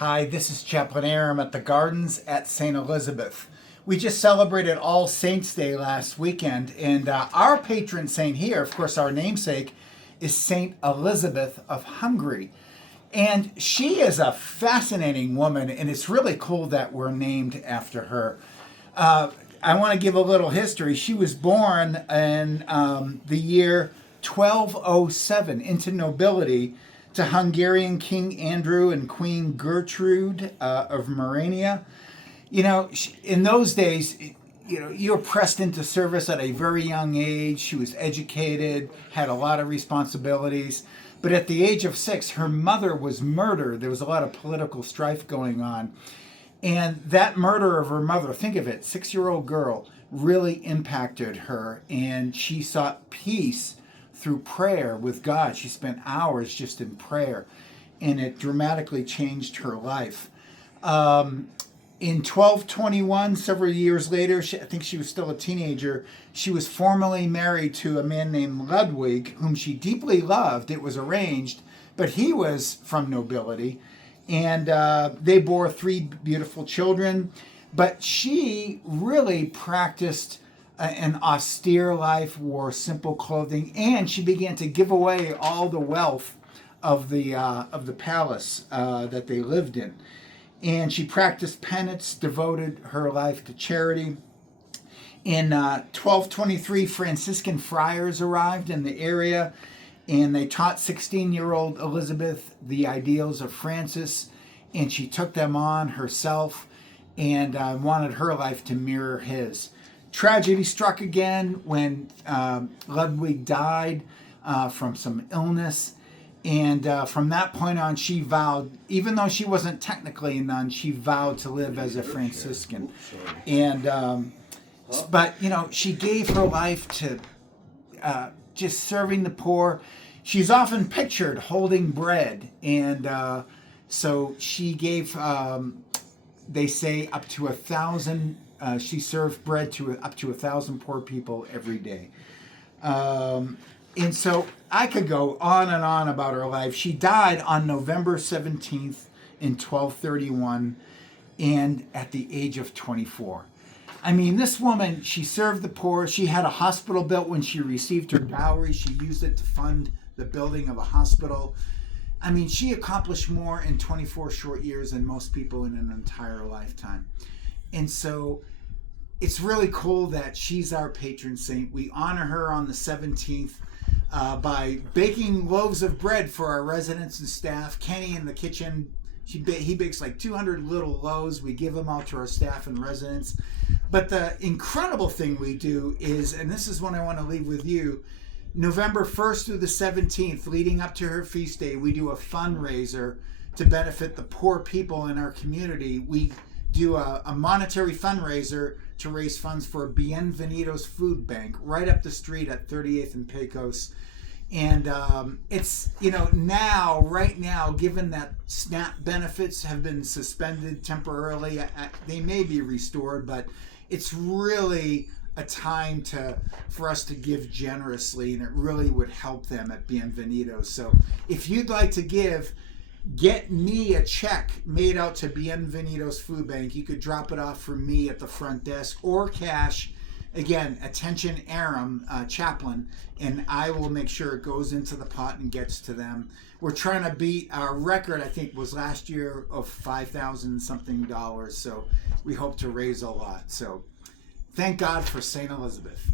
Hi, this is Chaplain Aram at the Gardens at St. Elizabeth. We just celebrated All Saints Day last weekend, and our patron saint here, of course, our namesake, is St. Elizabeth of Hungary. And she is a fascinating woman, and it's really cool that we're named after her. I want to give a little history. She was born in the year 1207 into nobility to Hungarian King Andrew and Queen Gertrude of Morania. You know, in those days, you were pressed into service at a very young age. She was educated, had a lot of responsibilities. But at the age of 6, her mother was murdered. There was a lot of political strife going on. And that murder of her mother, think of it, 6-year-old girl, really impacted her. And she sought peace through prayer with God. She spent hours just in prayer, and it dramatically changed her life. In 1221, several years later, I think she was still a teenager, she was formally married to a man named Ludwig, whom she deeply loved. It was arranged, but he was from nobility, and they bore 3 beautiful children. But she really practiced an austere life, wore simple clothing, and she began to give away all the wealth of the palace that they lived in. And she practiced penance, devoted her life to charity. In 1223, Franciscan friars arrived in the area, and they taught 16-year-old Elizabeth the ideals of Francis, and she took them on herself and wanted her life to mirror his. Tragedy struck again when Ludwig died from some illness. And from that point on, she vowed, even though she wasn't technically a nun, she vowed to live as a Franciscan. And, but, she gave her life to just serving the poor. She's often pictured holding bread. And so she gave, they say, up to 1,000, she served bread to up to 1,000 poor people every day. And so I could go on and on about her life. She died on November 17th in 1231 and at the age of 24. I mean, this woman, she served the poor. She had a hospital built when she received her dowry. She used it to fund the building of a hospital. I mean, she accomplished more in 24 short years than most people in an entire lifetime. And so it's really cool that she's our patron saint. We honor her on the 17th. By baking loaves of bread for our residents and staff. Kenny in the kitchen, he bakes like 200 little loaves. We give them out to our staff and residents. But the incredible thing we do is, and this is what I want to leave with you, November 1st through the 17th, leading up to her feast day, we do a fundraiser to benefit the poor people in our community. We do a monetary fundraiser to raise funds for Bienvenidos Food Bank right up the street at 38th and Pecos. And it's, right now, given that SNAP benefits have been suspended temporarily, they may be restored, but it's really a time for us to give generously, and it really would help them at Bienvenidos. So if you'd like to give, get me a check made out to Bienvenidos Food Bank. You could drop it off for me at the front desk or cash. Again, attention Aram, chaplain, and I will make sure it goes into the pot and gets to them. We're trying to beat our record, I think, was last year of $5,000 something. So we hope to raise a lot. So thank God for St. Elizabeth.